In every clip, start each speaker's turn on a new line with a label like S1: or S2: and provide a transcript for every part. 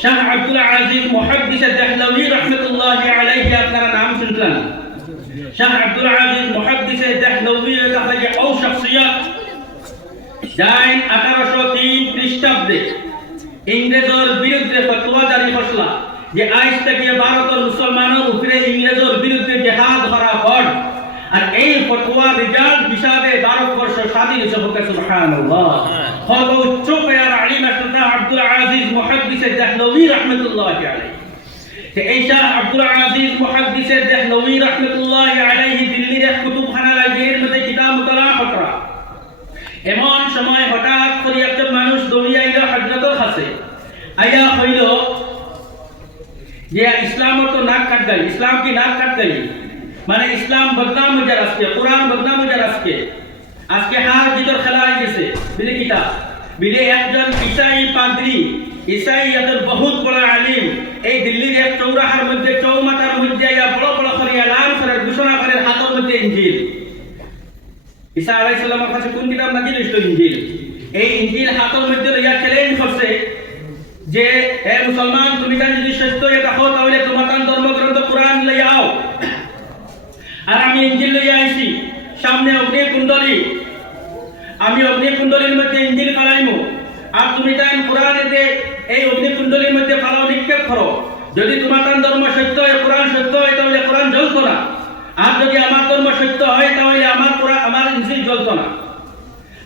S1: শাহ আব্দুল আজিজ মুহাদ্দিস দেহলভী রহমতুল্লাহ আলাইহি আপনারা নাম শুনলেন শাহ আব্দুল আজিজ মুহাদ্দিস দেহলভী তাহলে ও শখসিয়ত যাই আঠারোশো তিন খ্রিস্টাব্দে ইংরেজর বিরুদ্ধে ফতোয়া জারি করলা যে আজ থেকে ভারতের মুসলমানের উপরে ইংরেজর বিরুদ্ধে জেহাদ করা হট আর এই ফতোয়া রিজাল্ট হিসাবে ভারতবর্ষ স্বাধীন হয়েছে হোক সুবহানাল্লাহ হক উচ্চ পেয়ার আলিম আশরাফ আব্দুল আজিজ মুহাদ্দিস দেহলভী রাহমাতুল্লাহ আলাইহি। এই শাহ আব্দুল আজিজ মুহাদ্দিস দেহলভী রাহমাতুল্লাহ আলাইহি দিল্লির এক কুতুবখানা লাইব্রেরির মধ্যে কিতাব মুতালা করা এমন সময় হঠাৎ করে একজন মানুষ দৌড়িয়ে আইল হজরতর কাছে আইয়া হইল যে ইসলাম তো নাক কাট গাই ইসলাম কি নাক কাট গাই মানে ইসলাম বদনাম হয়ে যায় আজকে, কোরআন বদনাম হয়ে যায় আজকে। আজকে হার ভিতর খেলা হয়ে গেছে বিলে কিতা বিলে একজন ইসাই পাদ্রি। ইসাই একজন বহুত বড় আলিম। এই দিল্লির এক চৌরাহার মধ্যে চৌমাতার মধ্যে ইয়া বড় বড় করে এলান করে ঘোষণা করে হাতের মধ্যে ইঞ্জিল। ঈসা আলাইহিস সালামের কাছে কোন কিতাব নাজিল হইছিল ইনজিল এই ইনজিল হাতের মধ্যে লইয়া চ্যালেঞ্জ করছে যে, হে মুসলমান, তুমি তাই যদি সত্য এ দেখো তাহলে তোমার তান ধর্মগ্রন্থ কোরআন লইয়া আও। আর আমি ইনজিল লইয়া আইছি। সামনে অগ্নি কুণ্ডলী আমি অগ্নি কুণ্ডলীর মধ্যে ইনজিল ফালাইমু। আর তুমি তাই কোরআনেতে এই অগ্নি কুণ্ডলীর মধ্যে ফালাও, নিক্ষেপ করো। যদি তোমার তান ধর্ম সত্য হয়, কোরআন সত্য হয়, তাহলে কোরআন জ্বলতো না। আর যদি আমার ধর্ম সত্য হয়, তাহলে আমার কোরআন, আমার ইনজিল জ্বলতো না।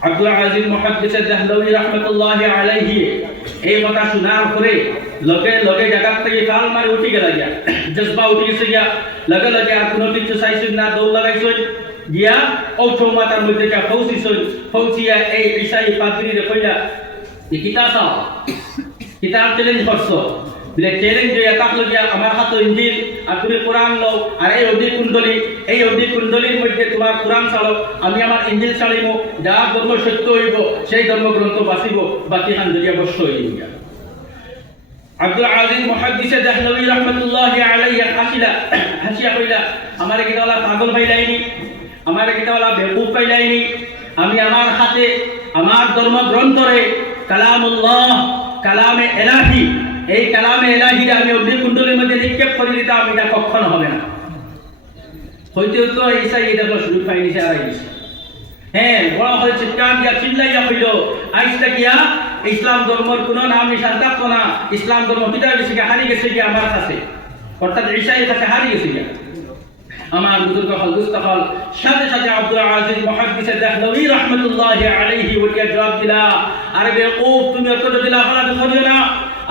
S1: আব্দুল আজিজ মুহাদ্দিস দেহলভী রাহমাতুল্লাহ আলাইহি এই কথা শোনার পরে লগে লগে জায়গা থেকে কাল মারি উঠি গেল গিয়া। জজবা উঠি গেছে গিয়া। লগে লগে আর কোনো কিছু চাইছেন না দৌড় লাগাইছেন। গিয়া ও চৌমাতার মধ্যে যা ফৌসিছেন ফৌসিয়া এই ইসাই পাদ্রি কইলা কিতাব চাও কিতাব চ্যালেঞ্জ করছ বলে চ্যালেঞ্জ দিয়ে তাক লগিয়া আমার হাতে ইঞ্জিল আর তুমি কোরআন লও আর এই অগ্নি কুণ্ডলী এই অগ্নি কুণ্ডলীর মধ্যে তোমার কোরআন চালো আমি আমার ইঞ্জিল চালিব যার ধর্ম সত্য হইব সেই ধর্মগ্রন্থ বাঁচিব বাকি খান যদি অবশ্য হইব আব্দুল আজিজ মুহাদ্দিসে দেহলভী রহমতুল্লাহ আলাইহি হাসিলা হাসিয়া কইলা আমার কিতাওয়ালা পাগল পাইলাইনি আমার কিতাওয়ালা বেকুব পাইলাইনি আমি আমার হাতে আমার ধর্মগ্রন্থরে কালামুল্লাহ, কালামে এলাহি, এই কালামে এলাহিরে আমি অগ্নি অগ্নিকুণ্ডলের মধ্যে নিক্ষেপ করে দিতাম এটা কখনো হবে না। হইতে তো ঈসাই এটা তো শুরু পাইনি সে আর হ্যাঁ বড় হয়ে চিৎকার দিয়া চিল্লাইয়া হইল আইসটা গিয়া ইসলাম ধর্মর কোনো নাম নিশান থাকতো না ইসলাম ধর্ম পিতা গেছে হারিয়ে গেছে আমার কাছে অর্থাৎ ঈসাইয়ের কাছে হারিয়ে গেছে গিয়া আমার বুজুর্গ হল দুস্তফল সাথে সাথে আব্দুল আজিজ মুহাদ্দিস দেহলভী রাহমাতুল্লাহ আলাইহি ওয়া জবাব দিলা। আরে বেকুফ তুমি অত যদি লাফালাফি করিও না।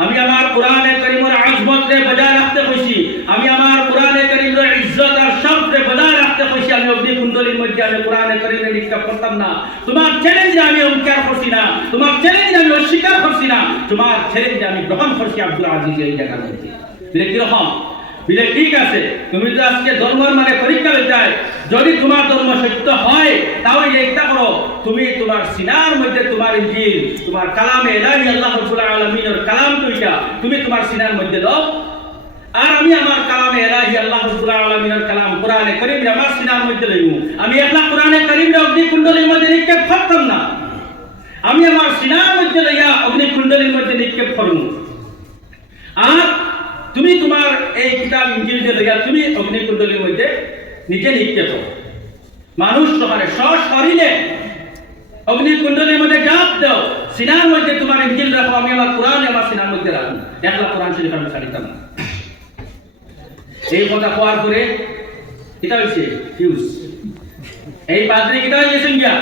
S1: আমি আমার কোরআনে করিমের আজমত রে বজায় রাখতে কইছি। আমি আমার কোরআনে করিমের ইজ্জত আর শরফ রে বজায় রাখতে কইছি। আমি অগ্নি কুণ্ডলীর মধ্যে আমি কোরআনে করিমে নিক্ষেপ করতাম না। তোমার চ্যালেঞ্জ আমি অঙ্কার করছি না। তোমার চ্যালেঞ্জ আমি অস্বীকার করছি না। তোমার চ্যালেঞ্জ আমি গ্রহণ করছি আব্দুল আজিজ এই জায়গার মধ্যে। কীরকম বলে, ঠিক আছে, তুমি তো আজকে ধর্মের মানে পরীক্ষা লইতে যদি তোমার ধর্ম সত্য হয়, তাহলে একটা করো। তুমি তোমার সিনার মধ্যে তোমার ইঞ্জিল, তোমার কালামে এলাহি আল্লাহ আলামিনের কালাম তো এটা, তুমি তোমার সিনার মধ্যে দাও। আর আমি আমার কালামে এলাহি আল্লাহ আলামিনের কালাম কোরআনে করিম আমার সিনার মধ্যে লইব। আমি একলা কোরআনে করিম অগ্নি কুণ্ডলীর মধ্যে নিক্ষেপ করতাম না। আমি আমার সিনার মধ্যে লইয়া অগ্নি কুণ্ডলীর মধ্যে নিক্ষেপ করব। আর তুমি তোমার এই কিতাব ইঞ্জিল যে তুমি অগ্নি কুণ্ডলীর মধ্যে নিজে নিক্ষেপ করো মানুষ তোমার সশরীরে অগ্নি কুণ্ডলীর মধ্যে জাপ দাও সিনার মধ্যে তোমার ইঞ্জিল রাখো আমি আমার কোরআন আমার সিনার মধ্যে রাখুন একলা কোরআন শরীফ আমি ছাড়িতাম না এই কথা কোয়ার করে এটা হয়েছে ফিউজ। এই পাদ্রি কিটা হয়েছেন গিয়া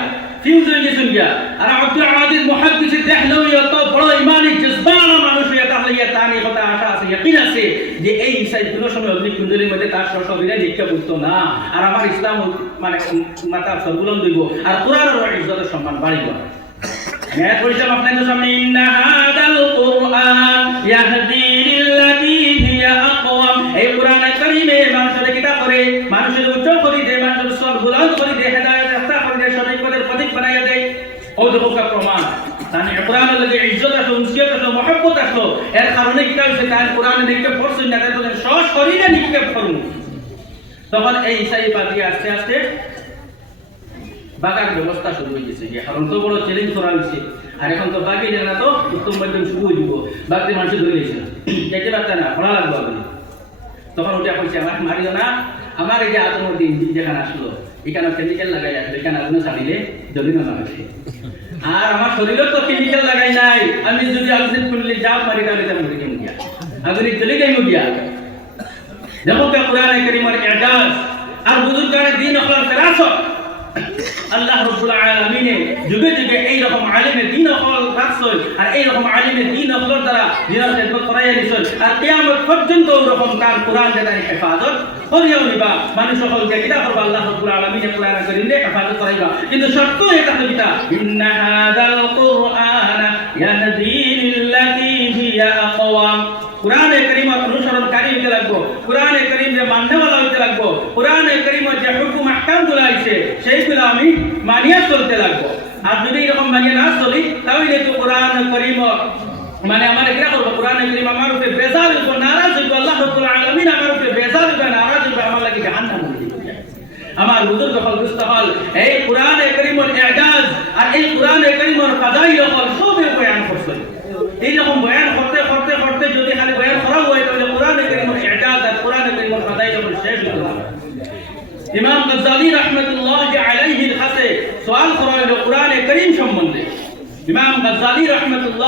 S1: ফিউজ গেছেন গিয়া। আর আব্দুল আজিজ মুহাদ্দিস দেখলেও এত বড় ইমানি জজবানা মানুষ হয়ে তাহলে ইয়া তার এই কথা আশা আছে, ইয়াকিন আছে যে এই ইসাই কোনো সময় অগ্নি কুণ্ডলীর মধ্যে তার সশরীরে নিক্ষেপ করতো না। আর আমার ইসলাম মানে মাতা সর্বলম দিব আর কোরআনের ইজ্জতের সম্মান বাড়িব। मैं পরিচয় আপনাদের সামনে, ইন্না হাদাল কুরআন ইয়াহদি কা প্রমাণ লাগে ইজ্জত মহব্বত এর কারণে কোরআনে নিক্ষেপ না তাই সশরীরে নিক্ষেপ করুন। তখন এই ইসাই আস্তে আস্তে বাগার ব্যবস্থা শুরু হয়ে গেছে। কারণ তো বড় চ্যালেঞ্জ করা হয়েছে। আর এখন তো বাকি জানা তো উত্তম মাধ্যম শুরু হয়ে দিব বাকি মানুষ ধরে গেছে। যেতে পারছে না ভালো লাগবে তখন ওটা কইছে আমার মারিও না আমার এই যে আতমর দিন যেখানে আসলো। এখানে কেমিক্যাল লাগাই আসলো এখানে আগুন ছাড়িলে জ্বলি না লাগে। আর আমার শরীরে তো কেমিক্যাল লাগাই নাই। আমি যদি আগুন করলে যা মারি তাহলে তা মরে গেম গিয়া। আগুনে চলে যাই গিয়া। দেখো কোরআন কারীমের ইজাজ আর বুজুর্গানের দিন অখলার ফেরাসত আল্লাহ রব্বুল আলামিনে যুগে যুগে এই রকম আলিমের দিন অখল রাখছই আর এই রকম আলিমের দিন অখলর দ্বারা দিনের খেদমত করাইয়া নিছই আর কিয়ামত পর্যন্ত ওরকম তার কোরআন যেটা হেফাজত করিয়াও নিবা মানুষ সকলকে কিনা করবা আল্লাহ রব্বুল আলামিনে কোরআন করিমে হেফাজত করাইবা কিন্তু শর্ত এটা তো কিতা ইন্না হাদাল কুরআন ইয়াহদি লিল্লাতি হিয়া আকওয়াম কোরআনে করিমত অনুসরণকারী হইতে লাগবো কোরআনে করিম যে মান্যওয়ালা হইতে লাগবো কোরআনে করিমত যে আহকাম সেইগুলো আমি মানিয়া চলতে লাগবো। আর যদি এরকম মানিয়ে না চলি, তাহলে তো কোরআন করিম মানে আমার এটা করব? কোরআন করিম আমার উপরে বেজার হইব, নারাজ হইব, আল্লাহ রব্বুল আলামিন আমার উপরে বেজার হইব, নারাজ হইব, আমার লাগি জাহান্নাম আমার হুজুর হল বুঝতে হল, এই কোরআন করিমর এজাজ আর এই কোরআনে করিমর ফাজাই হল সবের বয়ান করছে এইরকম বয়ান করতে করতে করতে যদি খালি বয়ান করা হয় তাহলে কোরআনে করিমর এজাজ আর কোরআনে করিমর ফাজাই হল শেষ হয়ে গেল ইমাম গজ্জালি রহমতুল্লাহ আলাইহির কাছে সওয়াল করা হলো কোরআনে করিম সম্বন্ধে ইমাম গজ্জালি রহমতুল্লাহ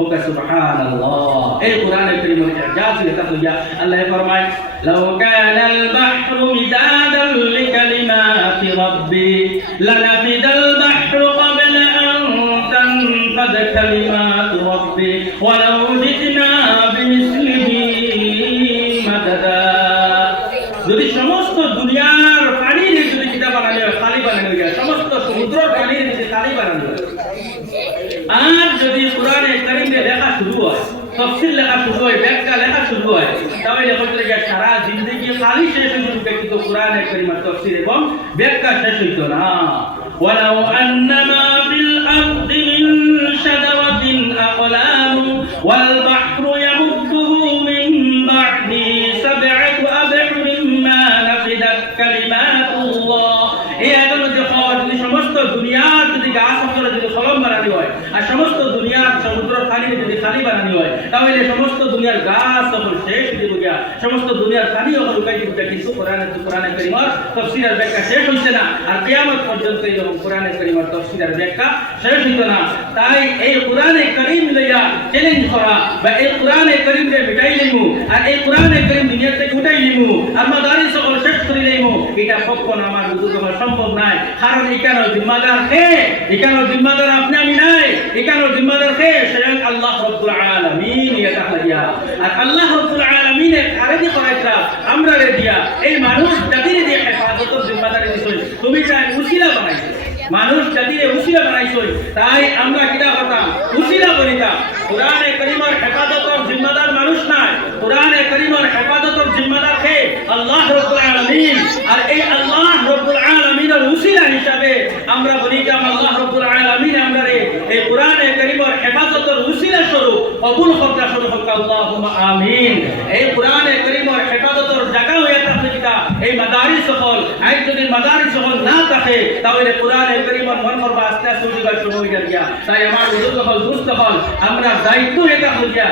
S1: ওকে সুবহানাল্লাহ এই কোরআনের কারীমের ইজাজ এটা তো ইয়া আল্লাহ ফরমায়, লাউ কানাল বাহরু মিদাদাল লিকালিমাতি রাব্বি, লানাফিদাল বাহরু ক্বাবলা আন তানফাদ কালিমাতু রাব্বি, ওয়ালাউ জিতনা বিমিসলিহি মাদাদা যদি সমস্ত দুনিয়ার পানির যদি কিতাব বানানো হয় খালি বানানো হয় সমস্ত সমুদ্রের পানির যদি খালি বানানো হয় আর যদি কোরআনে কারিমে লেখা শুরু হয় তফসিল লেখা শুরু হয় ব্যাখ্যা লেখা শুরু হয় তাহলে করতে গিয়ে সারা জিন্দগি খালি শেষ হয়ে যাবে কিন্তু কোরআনে কারিমার তফসিল এবং ব্যাখ্যা শেষ হইতো না ولو أن ما في الأرض من شجرة أقلام والبحر يمده যদি খালি বানানি হয় তাহলে সমস্ত দুনিয়ার গাছ তখন শেষ হয়ে গিয়া। সমস্ত দুনিয়ার পানি যখন লুকাই দিবে কিন্তু কোরআনে কোরআনে করিমার তফসিরের ব্যাখ্যা শেষ হইছে না। আর কিয়ামত পর্যন্ত এরকম কোরআনে করিমার তফসিরের ব্যাখ্যা শেষ হইতো না। তাই এই কোরআনে করিম লইয়া চ্যালেঞ্জ করা বা এই কোরআনে করিম রে মিটাই লিমু আর এই কোরআনে করিম দুনিয়া থেকে উঠাই লিমু আর মাদারি সকল শেষ করে লিমু এটা কখন আমার বুঝতে আমার সম্ভব নাই। কারণ এখানে জিম্মাদার কে? এখানে জিম্মাদার আপনি আমি নাই। এখানে জিম্মাদার কে? স্বয়ং আল্লাহ রব্বুল আলামিন এটা লাগিয়া আর আল্লাহ রব্বুল আলামিনের আরেদি করাইতা আমরা রে দিয়া, এই মানুষ জাতির দিয়ে হেফাজতের জিম্মাদারি দিছই। তুমি চাই উসিলা বানাইছো। মানুষ জাতিরে উসিলা বানাইছই। তাই আমরা কিটা কথা উসিলা করিতা কোরআনে করিমার হেফাজতের জিম্মাদার মানুষ নাই। কোরআনে করিমার হেফাজতের জিম্মাদার কে? আল্লাহ রব্বুল আলামিন। আর এই আল্লাহ রব্বুল আলামিনের উসিলা হিসাবে আমরা বলি আল্লাহ রব্বুল আলামিন আমরা রে এই কোরআনে করিমার হেফাজতের উসিলা স্বরূপ। কবুল করতে শুরু হোক আল্লাহুম্মা আমিন। এই কোরআনে করিমার হেফাজতের জায়গা হয়ে থাকলে কিটা এই মাদারিস সকল আজ যদি মাদারিস সকল না থাকে, তাহলে কোরআনে করিমার মন করবা আস্তে আস্তে উঠিবার শুরু হয়ে যাবে। তাই আমার বুজুর্গ হল দুস্থ হল আমরা দায়িত্ব এটা হইয়া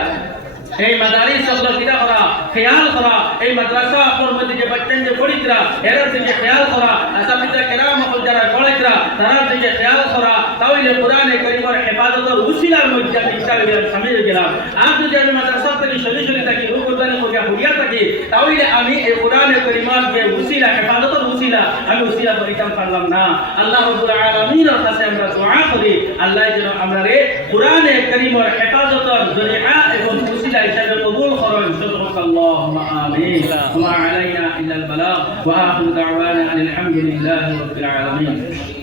S1: এই মাদারিস সকল কিটা করা খেয়াল করা, এই মাদ্রাসা মধ্যে যে বাচ্চান যে পড়িতরা, এরা থেকে খেয়াল করা আসামিতা কেরাম হল যারা পড়িতরা, তারা থেকে খেয়াল করা তাহলে কোরআনে করিমর হেফাজতের উসিলার মধ্যে আমি ইসলামের সামিল গেলাম। আর যদি আমি মাদ্রাসা থেকে সরি সরি থাকি রুকুদানে মধ্যে হইয়া থাকি তাহলে আমি এই কোরআনে করিমার যে উসিলা হেফাজতের উসিলা আমি উসিলা করিতাম পারলাম না। আল্লাহ রব্বুল কাছে আমরা দোয়া করি আল্লাহ যেন আমরা রে কোরআনে করিমর হেফাজতের জরিআ এবং উসিলা হিসাবে কবুল করেন। আল্লাহুম্মা আমিন। ওয়া আলাইনা ইল্লাল বালাগ। ওয়া আখির দাওয়ানা আলহামদুলিল্লাহি রাব্বিল